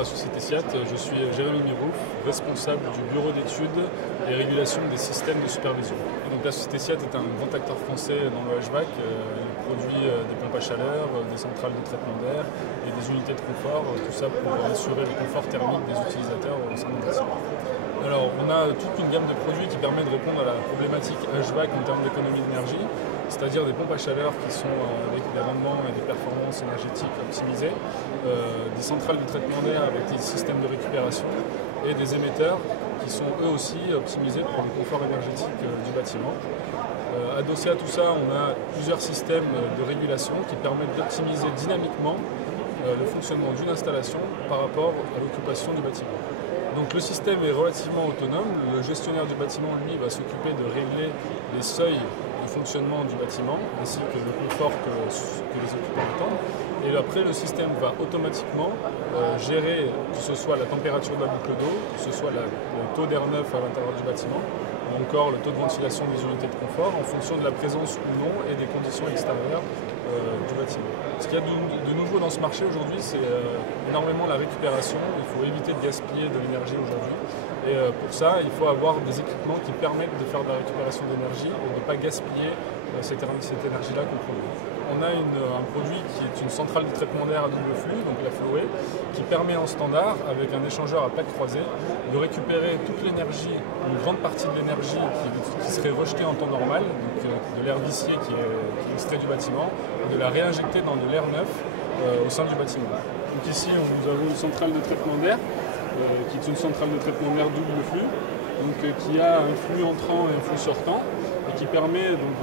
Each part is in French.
la société SIAT. Je suis Jérémy Mirouf, responsable du bureau d'études et régulation des systèmes de supervision. Et donc la société SIAT est un grand acteur français dans le HVAC. Elle produit des pompes à chaleur, des centrales de traitement d'air et des unités de confort, tout ça pour assurer le confort thermique des utilisateurs au sein d'un bâtiment. Alors, on a toute une gamme de produits qui permet de répondre à la problématique HVAC en termes d'économie d'énergie, c'est-à-dire des pompes à chaleur qui sont avec des rendements et des performances énergétiques optimisées, des centrales de traitement d'air avec des systèmes de récupération et des émetteurs qui sont eux aussi optimisés pour le confort énergétique du bâtiment. Adossé à tout ça, on a plusieurs systèmes de régulation qui permettent d'optimiser dynamiquement le fonctionnement d'une installation par rapport à l'occupation du bâtiment. Donc le système est relativement autonome. Le gestionnaire du bâtiment, lui, va s'occuper de régler les seuils de fonctionnement du bâtiment ainsi que le confort que les occupants attendent. Et après, le système va automatiquement gérer que ce soit la température de la boucle d'eau, que ce soit le taux d'air neuf à l'intérieur du bâtiment, ou encore le taux de ventilation des unités de confort en fonction de la présence ou non et des conditions extérieures du bâtiment. Ce qu'il y a de nouveau dans ce marché aujourd'hui, c'est énormément la récupération. Il faut éviter de gaspiller de l'énergie aujourd'hui. Et pour ça, il faut avoir des équipements qui permettent de faire de la récupération d'énergie et de ne pas gaspiller cette énergie-là qu'on produit. On a un produit qui est une centrale de traitement d'air à double flux, donc la Floé, qui permet en standard, avec un échangeur à plaque croisée, de récupérer toute l'énergie, une grande partie de l'énergie qui serait rejetée en temps normal, donc de l'air vicié qui est extrait du bâtiment, et de la réinjecter dans de l'air neuf au sein du bâtiment. Donc ici, nous avons une centrale de traitement d'air, qui est une centrale de traitement d'air double flux, donc, qui a un flux entrant et un flux sortant, et qui permet donc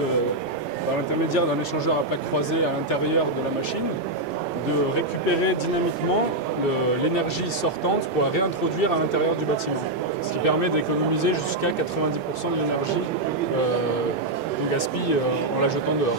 par l'intermédiaire d'un échangeur à plaque croisée à l'intérieur de la machine, de récupérer dynamiquement l'énergie sortante pour la réintroduire à l'intérieur du bâtiment. Ce qui permet d'économiser jusqu'à 90% de l'énergie qu'on gaspille en la jetant dehors.